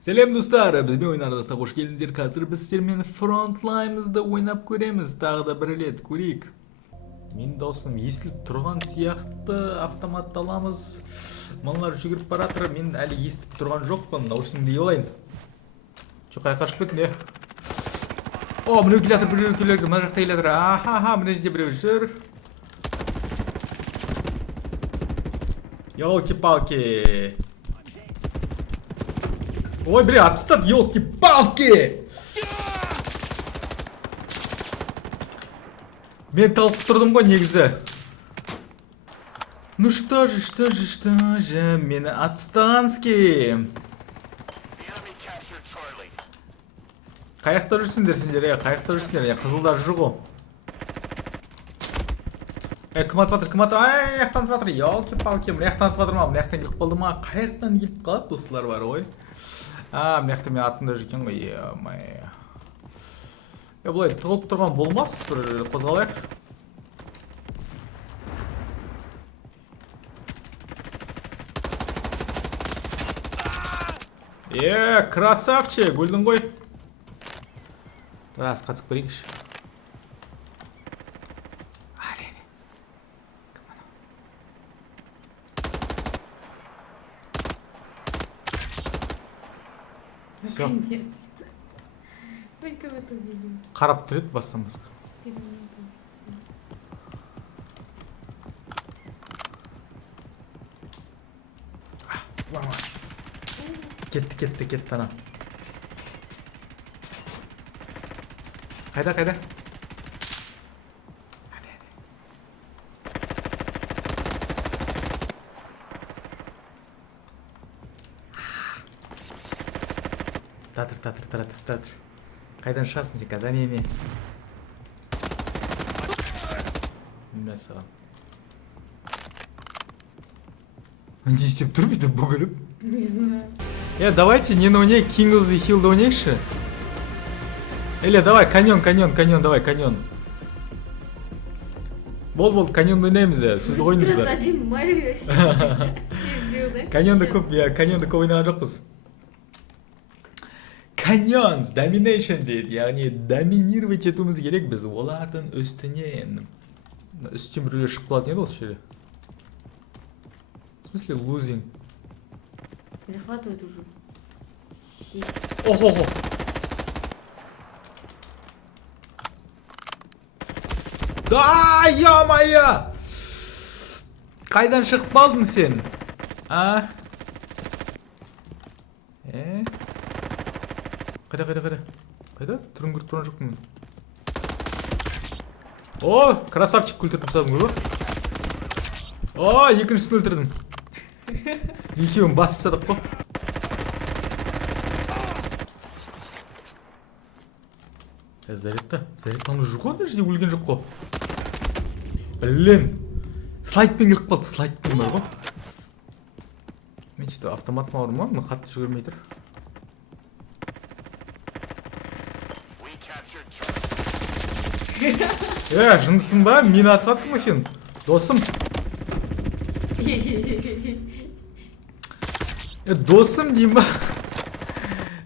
Сәлем достар, бізбен ойын арнасына қош келдіңіздер. Қазір біз сіздермен Frontline'ды ойнап көреміз. Тағы да бір рет көрейік. Мен даусым естіліп тұрған сияқты автоматты аламыз. Мыналар жүгіріп баратыр. Мен әлі естіп тұрған жоқпын. Наушнигімді дей алайын. Жоқ, қашып кеттің, е? О, біреу келатыр, мына жақта келатыр. Аха, мына жерде біреу жүр. Ёлки-палки. Ой, бля, отстать, ёлки-палки! Мен талып тұрдым ғой негізі. Ну что же, мені отстағанский. Қаяқта жүрсіңдер сендер, қаяқта жүрсіңдер, қызылдар жүр ғой. Кім атып жатыр, ай, яқтан атып жатыр, ёлки-палки, мына яқтан атып жатыр ма, мына яқтан келіп қалды ма, қаяқтан келіп қалады, достылар бар ғой. Мына жақта мен артында жүрген ғой, е-май. Бұлай тұғылып тұрған болмас, бір қозғалайық. Красавчик, өлдің ғой. Тас, қатсық көрейікші. Наконец. Только в это видео. Қарап тұрет бастан басқа. 4 минуты. Кетті ана. Қайда? Татыр. Қайдан шығасың сен қазір, не? Мәсіған. Не істеп тұр бейді бұғылып? Не знаю. Давайте не на ней King of the Hill давнейші. Или давай, каньон, давай, каньон. Бол, каньон ойнаймыз, сөзді ойнымыз. Раз один Марио севбил, да? Каньонды көп ойнаған жоқпыз. Каньонс, доминейшн дейді, яғни доминировать етуіміз керек біз олардың үстінен. Үстен біреулер шығып қалатын еді ол шере. В смысле лузинг? Захватывает уже. Охо. Да, ё-моё! Қайдан шығып қалдың сен? Қайда? Түрін көріп тұрған жоқпын мен. О, красавчик өлтірдім садым ғой. О, екіншісін өлтірдім. Екеуін басып садып қой. Зарядта аны жүр ғой, жерде өлген жоқ қой. Блин, слайдпен келіп қалды, слайдпен бар ғой. Мен что-то автоматыма бар ма? Мұны қатты жүгірмей тұр. Жындысың ба? Мені атып атсың ба сен? Досым. Досым дейм ба?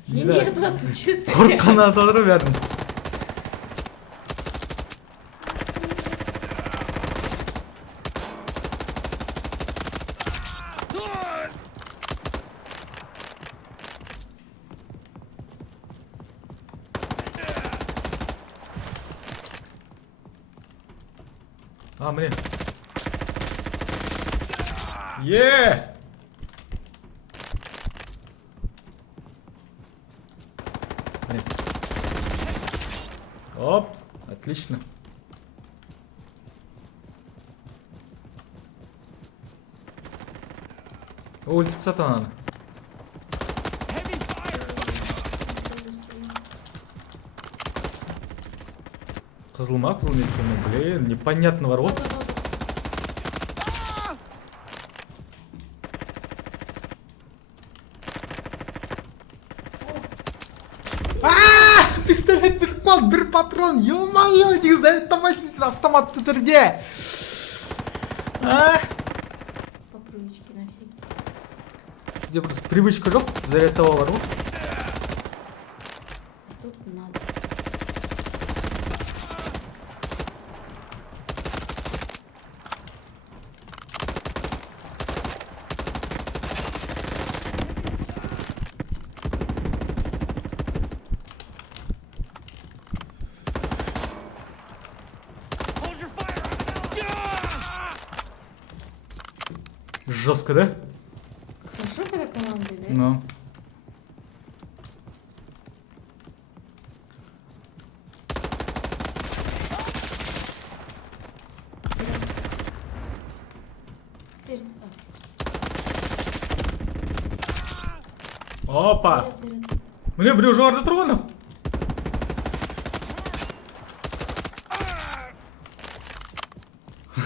Сен не атып атсың че? Қорққан атып атыр бәрін. Міне. Міне. Оп, отлично. Өлтіп сатананы. Қызыл ма? Қызыл емес пе? Блин, непонятно бар ғой. Пистолет бітіп қалды, бір патрон. Ё-моё, неге зарядтамайсыз автоматты түрде? По привычке на всякий. Где просто привычка жоқ, зарядтауға бар ғой. Жестко, да? Хорошо, когда команды, да? Ну. Тир. Опа! Міне біреу жоғарыда тұрған ау.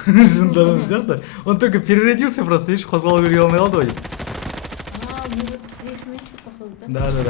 Жынданып сияқты. Он только переродился просто, видишь, қозғала бере алмай қалды ғой. А, мы вот здесь вместе, походу, да? Да.